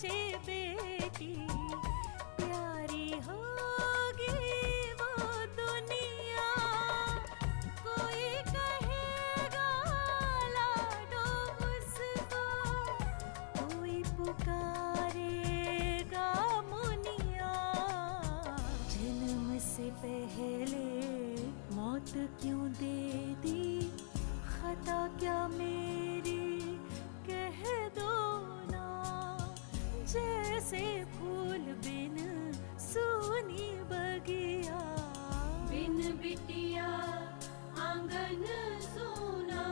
सोचे बेटी प्यारी होगी वो दुनिया, कोई कहेगा लाडो उसको, कोई पुकारेगा मुनिया। जन्म से पहले मौत क्यों दे दी, खता क्या मेरी कह दो ना। जैसे फूल बिन सूनी बगिया, बिन बिटिया आंगन सूना,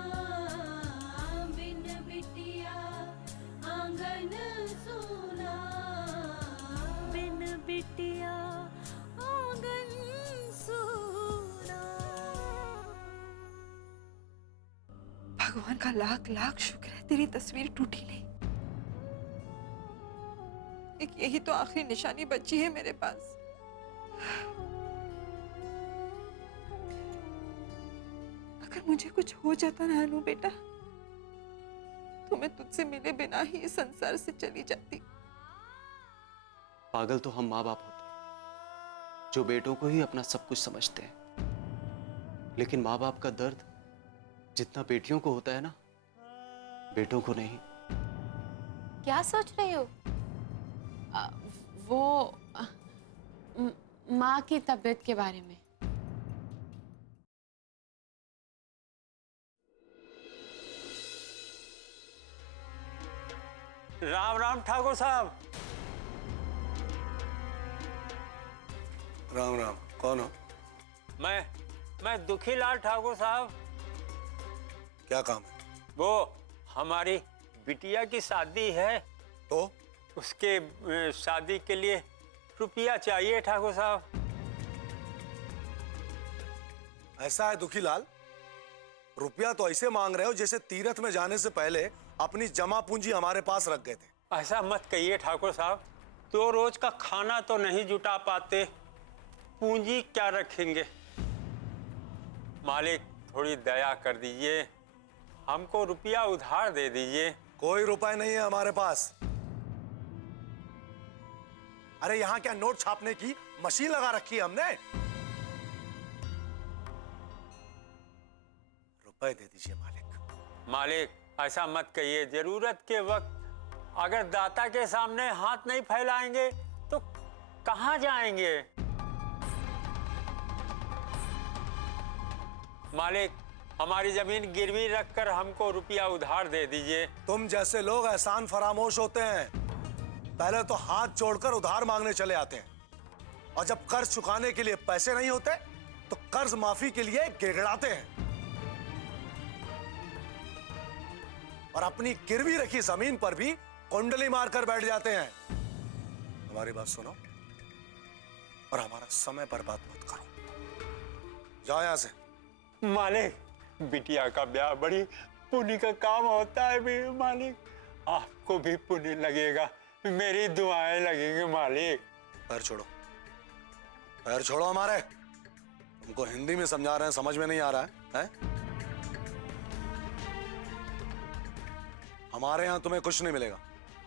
बिन बिटिया आंगन सूना, बिन बिटिया आंगन सूना। भगवान का लाख लाख शुक्र है तेरी तस्वीर टूटी नहीं। एक यही तो आखिरी निशानी बची है मेरे पास। अगर मुझे कुछ हो जाता ना अनु बेटा, तो मैं तुझसे मिले बिना ही इस संसार से चली जाती। पागल तो हम माँ बाप होते हैं जो बेटों को ही अपना सब कुछ समझते हैं, लेकिन माँ बाप का दर्द जितना बेटियों को होता है ना, बेटों को नहीं। क्या सोच रहे हो? वो माँ की तबीयत के बारे में। राम राम ठाकुर साहब। राम राम। कौन हो? मैं दुखीलाल ठाकुर साहब। क्या काम है? वो हमारी बिटिया की शादी है, तो उसके शादी के लिए रुपया चाहिए ठाकुर साहब। ऐसा है दुखीलाल, रुपया तो ऐसे मांग रहे हो जैसे तीर्थ में जाने से पहले अपनी जमा पूंजी हमारे पास रख गए थे। ऐसा मत कहिए ठाकुर साहब, 2 रोज का खाना तो नहीं जुटा पाते, पूंजी क्या रखेंगे। मालिक थोड़ी दया कर दीजिए, हमको रुपया उधार दे दीजिए। कोई रुपए नहीं है हमारे पास। अरे यहाँ क्या नोट छापने की मशीन लगा रखी है हमने? रुपए दे दीजिए मालिक। मालिक ऐसा मत कहिए, जरूरत के वक्त अगर दाता के सामने हाथ नहीं फैलाएंगे तो कहां जाएंगे। मालिक हमारी जमीन गिरवी रखकर हमको रुपया उधार दे दीजिए। तुम जैसे लोग एहसान फरामोश होते हैं, पहले तो हाथ जोड़कर उधार मांगने चले आते हैं, और जब कर्ज चुकाने के लिए पैसे नहीं होते तो कर्ज माफी के लिए गिड़गिड़ाते हैं, और अपनी गिरवी रखी जमीन पर भी कुंडली मारकर बैठ जाते हैं। हमारी बात सुनो और हमारा समय बर्बाद मत करो। जाओ यहां से। मालिक बिटिया का ब्याह बड़ी पुण्य का काम होता है भी मालिक, आपको भी पुण्य लगेगा, मेरी दुआएं लगेंगी मालिक। पैर छोड़ो, पैर छोड़ो हमारे। तुमको हिंदी में समझा रहे हैं, समझ में नहीं आ रहा है? हमारे यहाँ तुम्हें कुछ नहीं मिलेगा,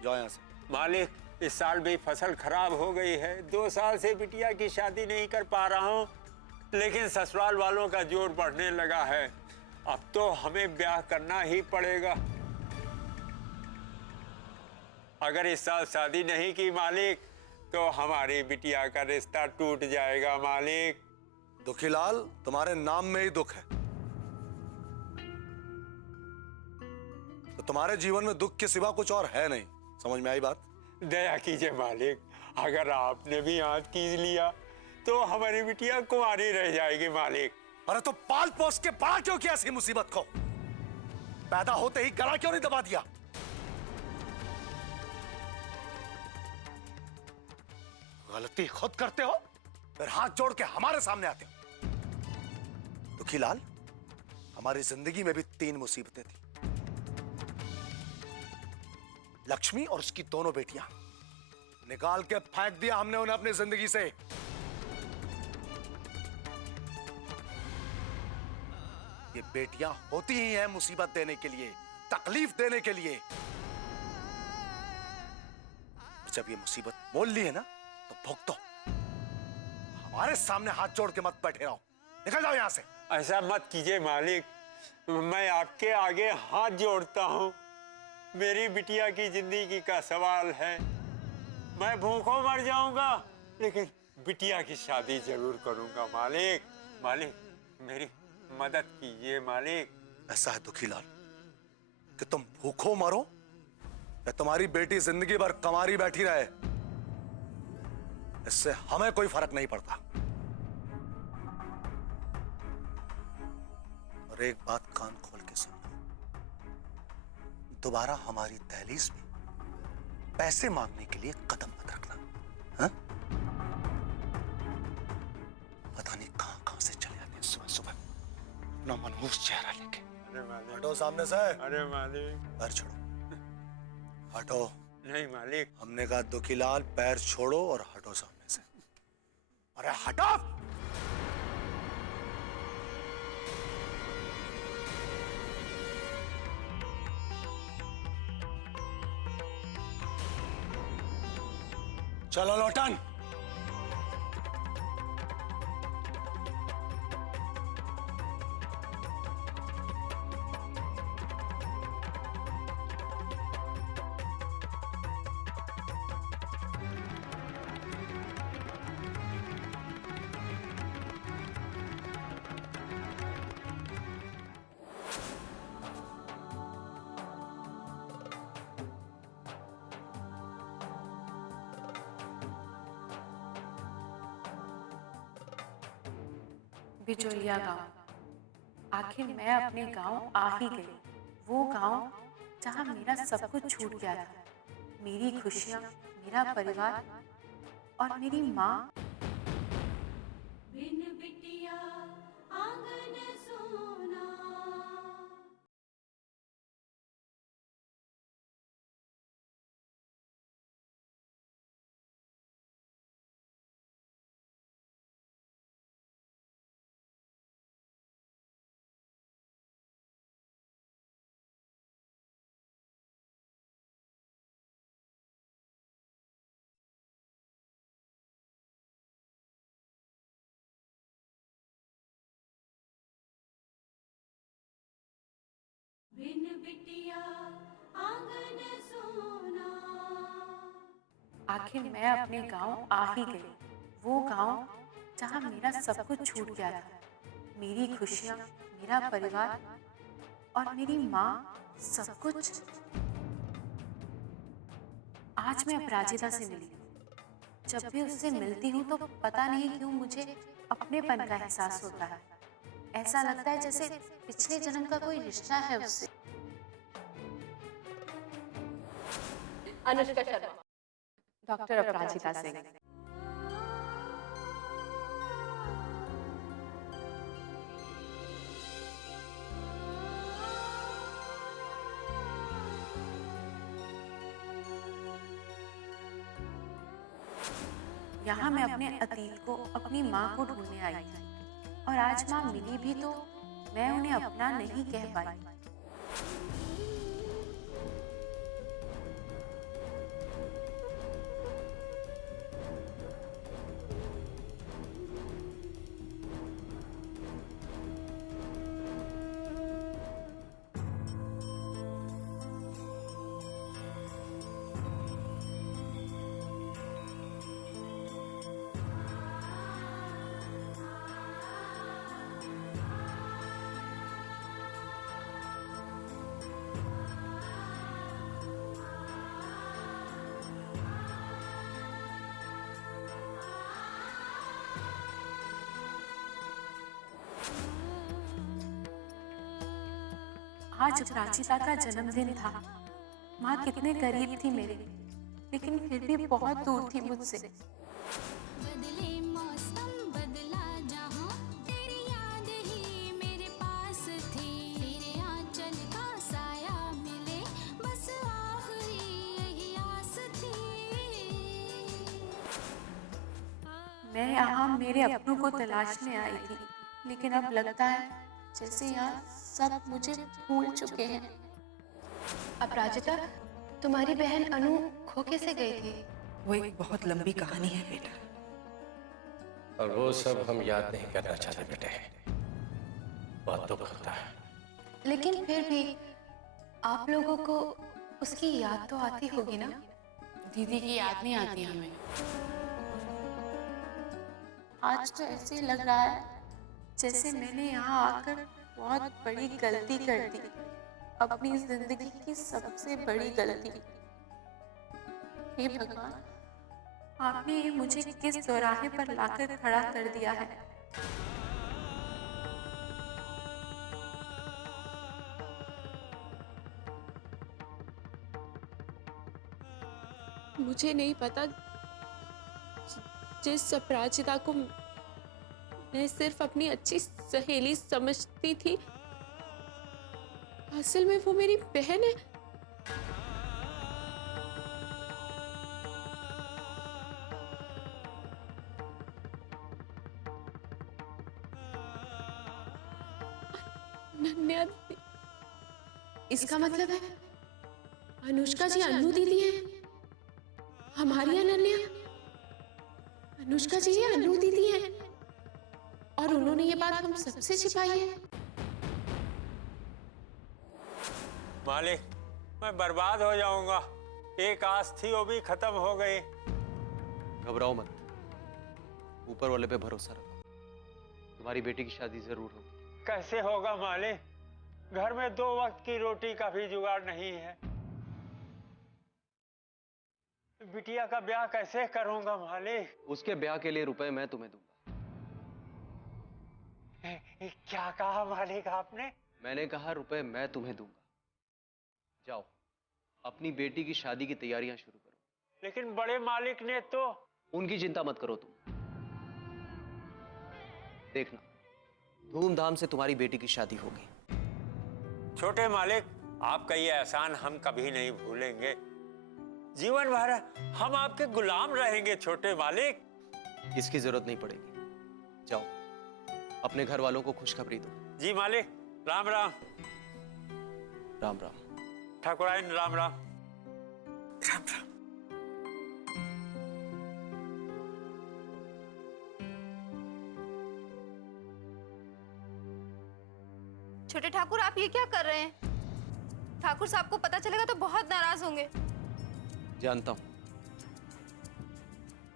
जाओ यहाँ से। मालिक इस साल भी फसल खराब हो गई है, 2 साल से बिटिया की शादी नहीं कर पा रहा हूँ, लेकिन ससुराल वालों का जोर बढ़ने लगा है, अब तो हमें ब्याह करना ही पड़ेगा। अगर इस साल शादी नहीं की मालिक तो हमारी बिटिया का रिश्ता टूट जाएगा मालिक। दुखीलाल, तुम्हारे नाम में ही दुख है, तो तुम्हारे जीवन में दुख के सिवा कुछ और है नहीं। समझ में आई बात? दया कीजिए मालिक, अगर आपने भी हाथ खींच लिया तो हमारी बिटिया कुंवारी रह जाएगी मालिक। अरे तो पाल पोस के बड़ा क्यों किया ऐसी मुसीबत को? पैदा होते ही गला क्यों नहीं दबा दिया? गलती खुद करते हो फिर हाथ जोड़ के हमारे सामने आते हो। दुखीलाल, हमारी जिंदगी में भी 3 मुसीबतें थी, लक्ष्मी और उसकी दोनों बेटियां। निकाल के फेंक दिया हमने उन्हें अपनी जिंदगी से। ये बेटियां होती ही हैं मुसीबत देने के लिए, तकलीफ देने के लिए। जब ये मुसीबत मोल ली है ना तो भुगतो। हमारे सामने हाथ जोड़ के मत बैठे रहो, निकल जाओ यहां से। ऐसा मत कीजिए मालिक, मैं आपके आगे हाथ जोड़ता हूँ। मेरी बिटिया की जिंदगी का सवाल है। मैं भूखों मर जाऊंगा लेकिन बिटिया की शादी जरूर करूंगा मालिक। मालिक मेरी मदद कीजिए मालिक। ऐसा है दुखीलाल कि तुम भूखों मरो या तुम्हारी बेटी जिंदगी भर कमारी बैठी रहे, इससे हमें कोई फर्क नहीं पड़ता। और एक बात कान खोल के सुनो, दोबारा हमारी दहलीज में पैसे मांगने के लिए कदम मत रखना। हाँ? पता नहीं कहां कहां से चले आते हैं सुबह सुबह अपना मनहूस चेहरा लेके। अरे मालिक, हटो सामने से। अरे मालिक, पैर छोड़ो, हटो। नहीं मालिक। हमने कहा दुखीलाल पैर छोड़ो और हटो सामने से। अरे हटो। चलो लौटन। बिचौलिया गांव, आखिर मैं अपने गांव आ ही गई। वो गांव जहां मेरा सब कुछ छूट गया था, मेरी खुशियां, मेरा परिवार और मेरी माँ। बिन बिटिया आंगन सोना। बिन बिटिया आंगन सोना। आखिर मैं अपने गांव आ ही गई। वो गांव जहां मेरा सब कुछ छूट गया था, मेरी खुशियां, मेरा परिवार और मेरी माँ, सब कुछ। आज मैं अपराजिता से मिली। जब भी उससे मिलती हूँ तो पता नहीं क्यों मुझे अपनेपन का एहसास होता है। ऐसा लगता है जैसे पिछले जन्म का कोई रिश्ता है उससे। अनुष्का शर्मा, डॉक्टर अपराजिता सिंह। यहाँ मैं अपने अतीत को, अपनी माँ को ढूंढने आई थी और आज माँ मिली भी तो मैं उन्हें अपना नहीं कह पाई। आज अपराजिता का जन्मदिन था। माँ कितने करीब थी मेरे, लेकिन फिर भी बहुत दूर थी मुझसे। बदले मौसम बदला जहां, तेरी याद ही मेरे पास थी। तेरे आंचल का साया मिले, बस आखिरी यही आस थी। मैं यहाँ मेरे अपनों को तलाशने आई थी, लेकिन अब लगता है जैसे यहाँ सब मुझे भूल चुके हैं। अपराजिता, तुम्हारी बहन अनु खो कैसे गई थी? वो एक बहुत लंबी कहानी है बेटा। और वो सब हम याद नहीं करना चाहते बेटे, बहुत दुख होता है। लेकिन फिर भी आप लोगों को उसकी याद तो आती होगी ना? दीदी की याद नहीं आती हमें। आज तो ऐसे लग रहा है जैसे मैंने यहाँ आकर बहुत बड़ी गलती कर दी, अपनी जिंदगी की सबसे बड़ी गलती। हे भगवान, आपने ये मुझे किस चौराहे पर लाकर खड़ा कर दिया है। मुझे नहीं पता जिस अपराजिता को मैं सिर्फ अपनी अच्छी सहेली समझती थी, असल में वो मेरी बहन है। अनन्या दीदी, इसका मतलब है अनुष्का जी अन्नू दीदी है, हमारी अनन्या। अनुष्का जी ये अन्नू दीदी है और उन्होंने ये बात हम सबसे छिपाई है। मालिक, मैं बर्बाद हो जाऊंगा। एक आस थी वो भी खत्म हो गई। घबराओ मत, ऊपर वाले पे भरोसा रखो, तुम्हारी बेटी की शादी जरूर होगी। कैसे होगा मालिक? घर में 2 वक्त की रोटी का भी जुगाड़ नहीं है। बिटिया का ब्याह कैसे करूंगा मालिक? उसके ब्याह के लिए रुपए मैं तुम्हें दूंगा। क्या कहा मालिक आपने? मैंने कहा रुपए मैं तुम्हें दूंगा। जाओ अपनी बेटी की शादी की तैयारियां शुरू करो। लेकिन बड़े मालिक ने तो। उनकी चिंता मत करो तुम, देखना धूमधाम से तुम्हारी बेटी की शादी होगी। छोटे मालिक, आपका ये एहसान हम कभी नहीं भूलेंगे। जीवन भर हम आपके गुलाम रहेंगे छोटे मालिक। इसकी जरूरत नहीं पड़ेगी, जाओ अपने घर वालों को खुशखबरी दो। जी मालिक, राम राम। राम राम। ठाकुराइन राम राम। राम राम। छोटे ठाकुर, आप ये क्या कर रहे हैं? ठाकुर साहब को पता चलेगा तो बहुत नाराज होंगे। जानता हूं,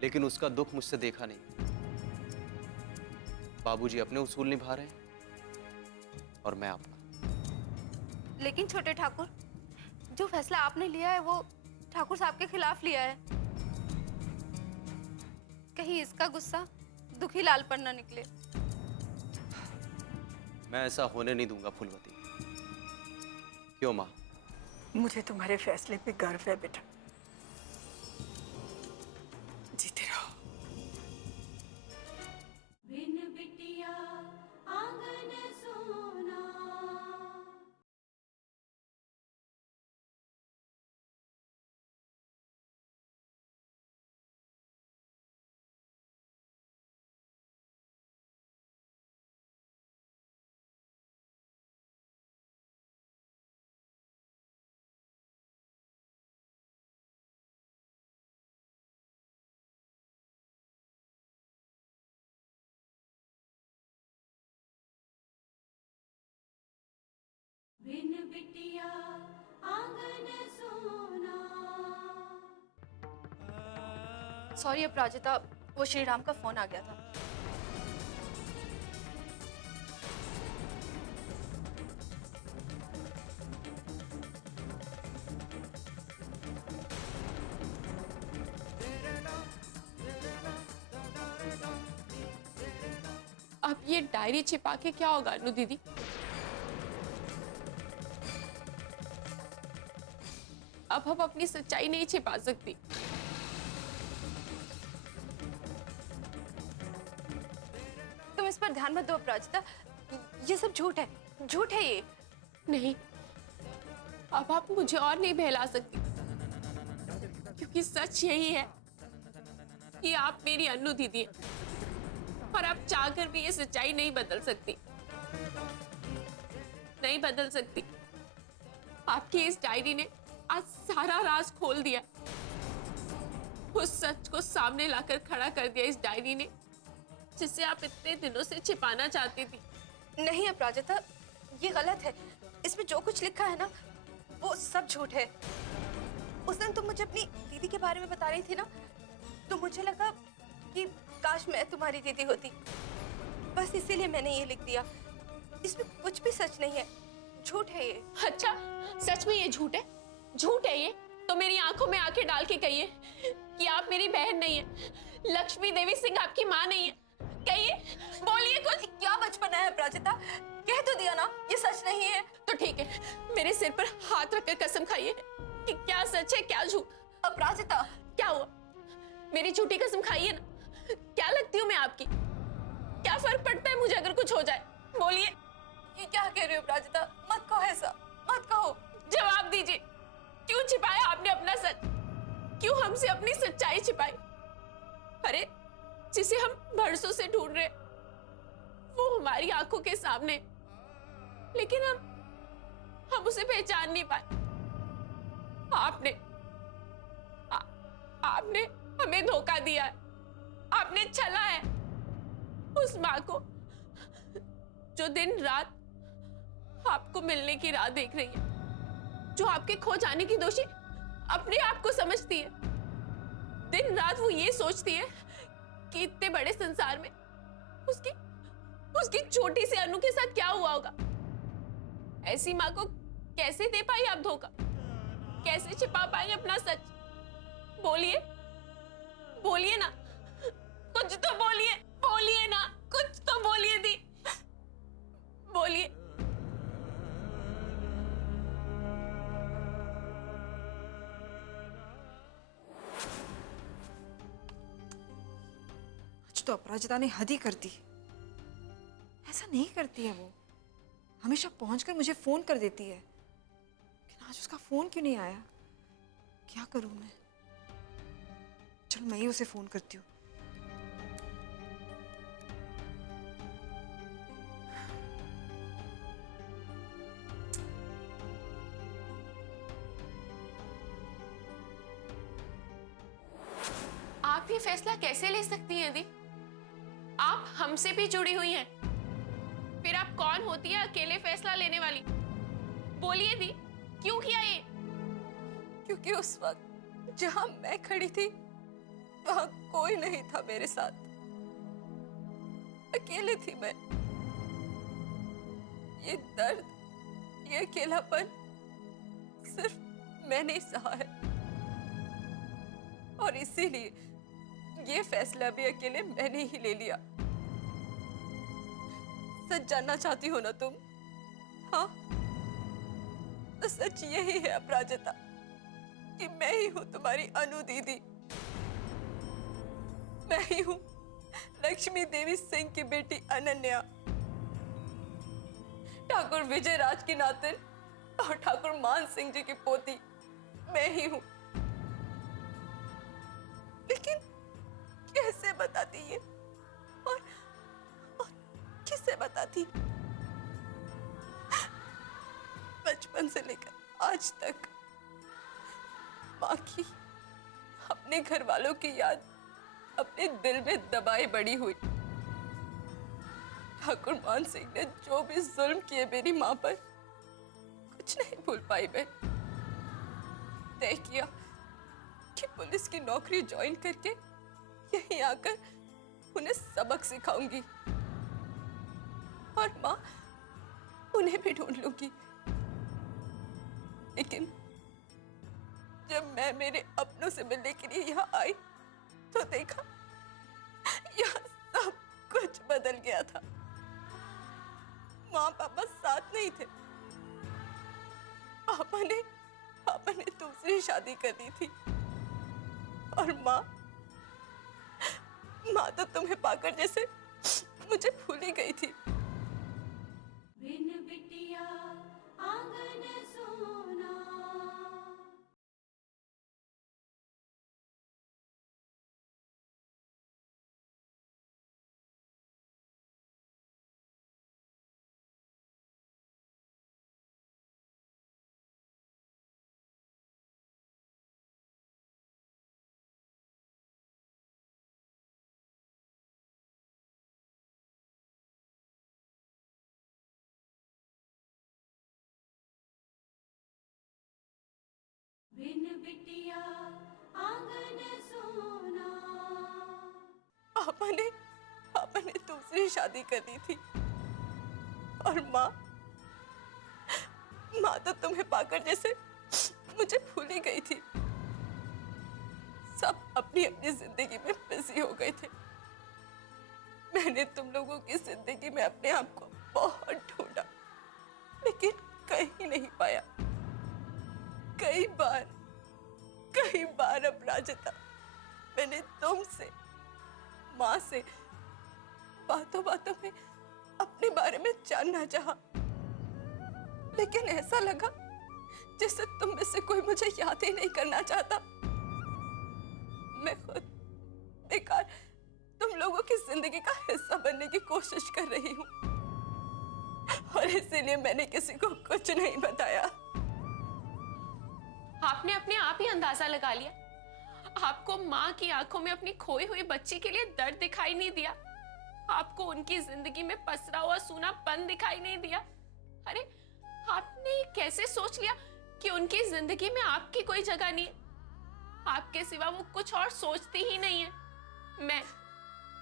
लेकिन उसका दुख मुझसे देखा नहीं। बाबूजी अपने उसूल निभा रहे हैं और मैं अपना। लेकिन छोटे ठाकुर, जो फैसला आपने लिया है वो ठाकुर साहब के खिलाफ लिया है। कहीं इसका गुस्सा दुखी लाल पर न निकले। मैं ऐसा होने नहीं दूंगा फूलवती। क्यों माँ? मुझे तुम्हारे फैसले पे गर्व है बेटा। जीते रहो। बिन बिटिया आंगन सोना। बिन बिटिया आंगन सोना। सॉरी अपराजिता, वो श्री राम का फोन आ गया था। अब ये डायरी छिपा के क्या होगा अनु दीदी? अब हम अपनी सच्चाई नहीं छिपा सकती। तुम इस पर ध्यान मत दो अपराजिता, ये सब झूठ है, झूठ है ये। नहीं, अब आप मुझे और नहीं बहला सकती, क्योंकि सच यही है कि आप मेरी अन्नू दीदी हैं और आप चाहकर भी ये सच्चाई नहीं बदल सकती, नहीं बदल सकती। आपकी इस डायरी ने आज सारा राज खोल दिया। उस सच को सामने लाकर खड़ा कर दिया इस डायरी ने, जिसे आप इतने दिनों से छिपाना चाहती थी। नहीं अपराजिता, ये गलत है। इसमें जो कुछ लिखा है ना, वो सब झूठ है। उस दिन तुम मुझे अपनी दीदी के बारे में बता रही थी ना, तो मुझे लगा कि काश मैं तुम्हारी दीदी होती। बस इसीलिए मैंने ये लिख दिया। इसमें कुछ भी सच नहीं है, झूठ है ये। अच्छा, सच में ये झूठ है? झूठ है ये तो मेरी आंखों में आंखें डाल के कहिए कि आप मेरी बहन नहीं है, लक्ष्मी देवी सिंह आपकी माँ नहीं है। कहिए, बोलिए कुछ। क्या बचपना है अपराजिता, कह तो दिया ना ये सच नहीं है। तो ठीक है, मेरे सिर पर हाथ रखकर कसम खाइए कि क्या सच है क्या झूठ। अपराजिता, क्या हुआ? मेरी झूठी कसम खाइए ना। क्या लगती हूँ मैं आपकी? क्या फर्क पड़ता है मुझे अगर कुछ हो जाए? बोलिए। ये क्या कह रही हो अपराजिता? मत कहो ऐसा, मत कहो। जवाब दीजिए, क्यों छिपाया आपने अपना सच? क्यों हमसे अपनी सच्चाई छिपाई? अरे, जिसे हम बरसों से ढूंढ रहे, वो हमारी आंखों के सामने, लेकिन हम उसे पहचान नहीं पाए। आपने हमें धोखा दिया है। आपने छला है उस माँ को जो दिन रात आपको मिलने की राह देख रही है, जो आपके खो जाने की दोषी अपने आप को समझती है। दिन रात वो ये सोचती है कि इतने बड़े संसार में उसकी छोटी सी अनु के साथ क्या हुआ होगा। ऐसी माँ को कैसे दे पाई आप धोखा? कैसे छिपा पाई अपना सच? बोलिए, बोलिए ना, कुछ तो बोलिए। बोलिए ना, कुछ तो बोलिए दी, बोलिए। आज तो अपराजिता ने हद ही कर दी। ऐसा नहीं करती है वो, हमेशा पहुंचकर मुझे फोन कर देती है, लेकिन आज उसका फोन क्यों नहीं आया? क्या करूं मैं? चलो मैं ही उसे फोन करती हूँ। आप ये फैसला कैसे ले सकती हैं दी? आप हमसे भी जुड़ी हुई हैं। फिर आप कौन होती है अकेले फैसला लेने वाली? बोलिए दी, क्यों किया ये? क्योंकि उस वक्त जहां मैं खड़ी थी, वहां कोई नहीं था मेरे साथ। अकेले थी मैं। ये दर्द, ये अकेलापन सिर्फ मैंने ही सहा है, और इसीलिए ये फैसला भी अकेले मैंने ही ले लिया। सच जानना चाहती हो ना तुम? हाँ, तो सच यही है अपराजिता कि मैं ही हूं तुम्हारी अनु दीदी। मैं ही हूं लक्ष्मी देवी सिंह की बेटी अनन्या, ठाकुर विजय राज की नातिन और ठाकुर मान सिंह जी की पोती। मैं ही हूं। लेकिन कैसे बताती ये, और किसे बताती? बचपन से लेकर आज तक माँ की, अपने घर वालों की याद अपने दिल में दबाई बड़ी हुई। ठाकुर मान सिंह ने जो भी जुल्म किए मेरी माँ पर, कुछ नहीं भूल पाई मैं। तय किया कि पुलिस की नौकरी ज्वाइन करके यहीं आकर उन्हें सबक सिखाऊंगी, और माँ उन्हें भी ढूंढ लूंगी। लेकिन जब मैं मेरे अपनों से मिलने के लिए यहाँ आई, तो देखा यहाँ सब कुछ बदल गया था। माँ पापा साथ नहीं थे। पापा ने दूसरी शादी कर दी थी, और माँ तो तुम्हें पाकर जैसे मुझे भूल ही गई थी। बिन बिटिया आंगन बिन बिटिया आंगन सोना। पापा ने दूसरी शादी कर दी थी और माँ तो तुम्हें पाकर जैसे मुझे भूल ही गई थी। सब अपनी अपनी जिंदगी में बिजी हो गए थे। मैंने तुम लोगों की जिंदगी में अपने आप को बहुत ढूंढा, लेकिन कहीं नहीं पाया। कई बार अपराजिता, मैंने तुमसे, माँ से बातों में अपने बारे में जानना चाहा, लेकिन ऐसा लगा जैसे तुम में से कोई मुझे याद ही नहीं करना चाहता। मैं खुद बेकार तुम लोगों की जिंदगी का हिस्सा बनने की कोशिश कर रही हूँ, और इसीलिए मैंने किसी को कुछ नहीं बताया। आपने अपने आप ही अंदाजा लगा लिया। आपको माँ की आंखों में अपनी खोई हुई बच्ची के लिए दर्द दिखाई नहीं दिया। आपको उनकी जिंदगी में पसरा हुआ सूनापन दिखाई नहीं दिया। अरे आपने ये कैसे सोच लिया कि उनकी जिंदगी में आपकी कोई जगह नहीं है? आपके सिवा वो कुछ और सोचती ही नहीं है। मैं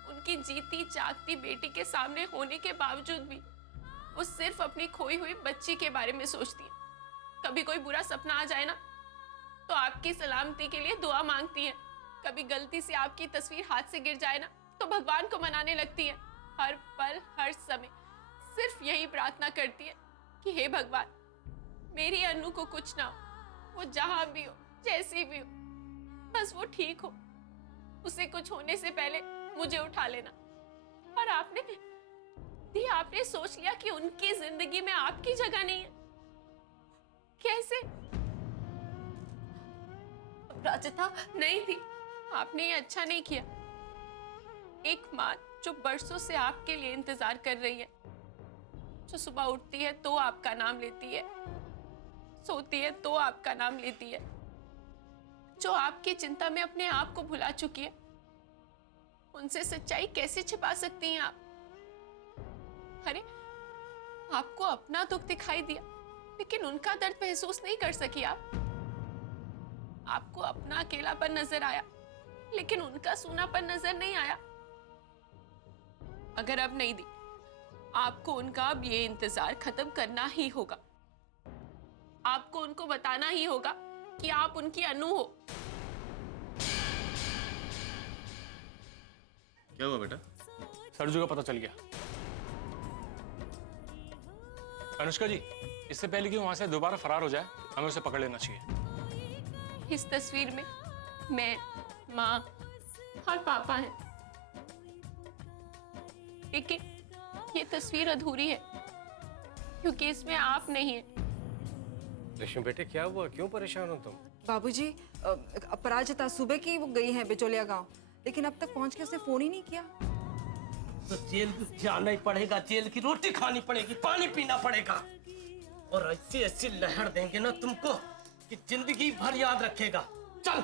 उनकी जीती जागती बेटी के सामने होने के बावजूद भी वो सिर्फ अपनी खोई हुई बच्ची के बारे में सोचती है। कभी कोई बुरा सपना आ जाए ना तो आपकी सलामती के लिए दुआ मांगती है। कभी गलती से आपकी तस्वीर हाथ से गिर जाए ना तो भगवान को मनाने लगती है। हर पल हर समय सिर्फ यही प्रार्थना करती है कि हे भगवान, मेरी अनु को कुछ ना हो, वो जहां भी हो, जैसी भी हो, बस वो ठीक हो। उसे कुछ होने से पहले मुझे उठा लेना। और आपने सोच लिया कि उनकी जिंदगी में आपकी जगह नहीं है। कैसे? अपराजिता, नहीं थी। आपने ये अच्छा नहीं किया। एक माँ जो बरसों से आपके लिए इंतजार कर रही है, जो सुबह उठती है तो आपका नाम लेती है, सोती है तो आपका नाम लेती है, जो आपकी चिंता में अपने आप को भुला चुकी है, उनसे सच्चाई कैसे छिपा सकती हैं आप? अरे आपको अपना दुख दिखाई दिया, लेकिन उनका दर्द महसूस नहीं कर सकी आप। आपको अपना अकेलापन नजर आया, लेकिन उनका सूनापन नजर नहीं आया। अगर अब नहीं दी, आपको उनका अब ये इंतजार खत्म करना ही होगा। आपको उनको बताना ही होगा कि आप उनकी अनु हो। क्या हुआ बेटा? सरजू का पता चल गया। अनुष्का जी, इससे पहले कि वहां से दोबारा फरार हो जाए, हमें उसे पकड़ लेना चाहिए। इस तस्वीर में मैं, माँ और पापा हैं, लेकिन ये तस्वीर अधूरी है क्योंकि इसमें आप नहीं हैं। रेशम बेटे, क्या हुआ? क्यों परेशान हो तुम? बाबूजी, अपराजिता सुबह की वो गई है बिचौलिया गांव, लेकिन अब तक पहुंच के उसने फोन ही नहीं किया। तो जेल जाना ही पड़ेगा, जेल की रोटी खानी पड़ेगी, पानी पीना पड़ेगा, और ऐसी ऐसी लहर देंगे ना तुमको कि जिंदगी भर याद रखेगा। चल